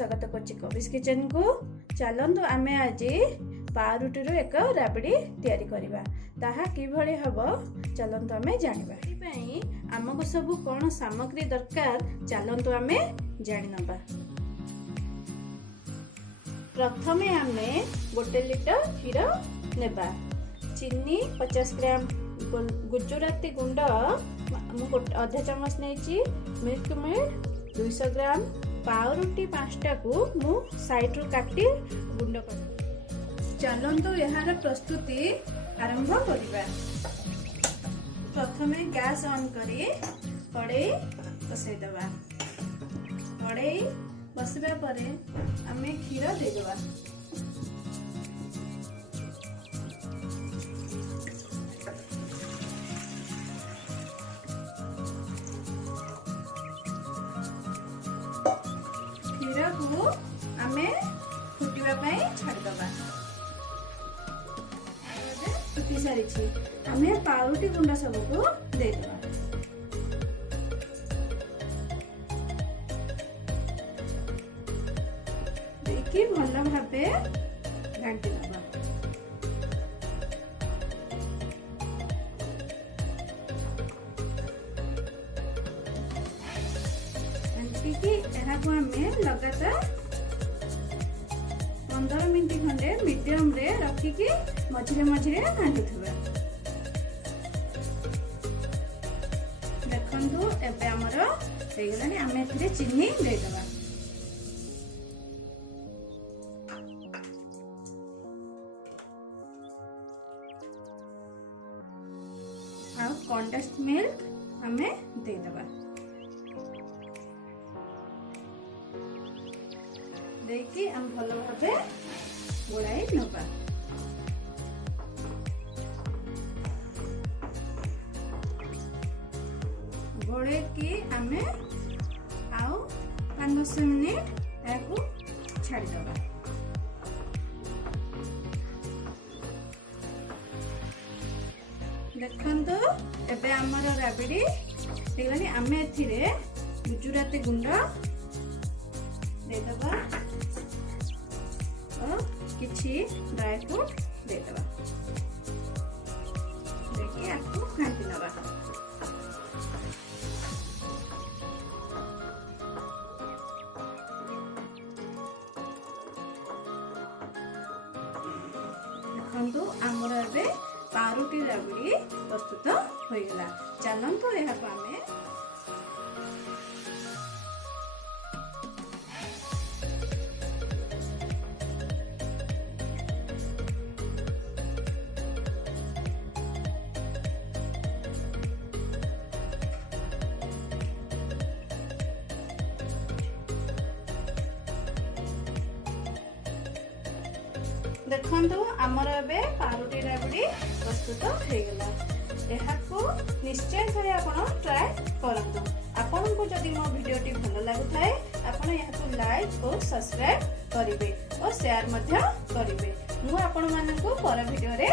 स्वागत करछि कविस किचन को। चलंतु आमे आज पाउरुटी रो एक राबड़ी तैयारी करबा। ताहा किभଳି हबो चलंतु आमे जानिबा। एहि पई हमको सब कोन सामग्री दरकार चलंतु आमे जानि नबा। प्रथमे आमे 1 लिटर क्षीर नेबा, चीनी 50 ग्राम, गुजराती गुंड आधा चम्मच नेछि, मिल्क मेड 200 ग्राम, पाउरुटी 5टा को मु साइड रो काटी गुंड कर। चलंतु यार प्रस्तुति आरंभ करिबा। प्रथमे गैस ऑन करी कड़ाई बसई दबा। कड़ाई बसबा परे आमे क्षीर दे दबा। क्षीर को आमे फुटिबा पई छाड़ दबा। फुटी सारी छी आमे पाउरुटी गुंडा सब को दे दबा। देखि भल भाबे घांटी दबा। को आमे लगातार 15 मिनट खंडे मीडियम रे रखिकी मझिरे मझिरे घांटुथबा। देखंतु एबे हमर हेगलानी आमे एथिरे चीनी दे दबा। आ कंडेंस्ड मिल्क आमे दे दबा। देखि हम भल भाबे गोलाई नबा। गोले की आमे आउ 5-10 मिनिट याकू छाड़ी दबा। देखंतु एबे हमर राबड़ी हेगलानी आमे एथिरे गुजराती गुंड दे दबा और किछि ड्राई फ्रूट दे दबा। देखिए आपको घांटी नबा। देखंतु हमर एबे पाउरुटी राबड़ी प्रस्तुत होई गेला। चलंतु एहा को आमे देखंतु आमर एबे पाउरुटी राबड़ी प्रस्तुत हो गेला। एहाको निश्चय थरे आपण ट्राई करंतु। आपनको जदि मो वीडियोटी भलो लागुथाय आपण एहाको लाइक और सब्सक्राइब करिवे और शेयर मध्य करिवे। मु आपण माननको पर वीडियो रे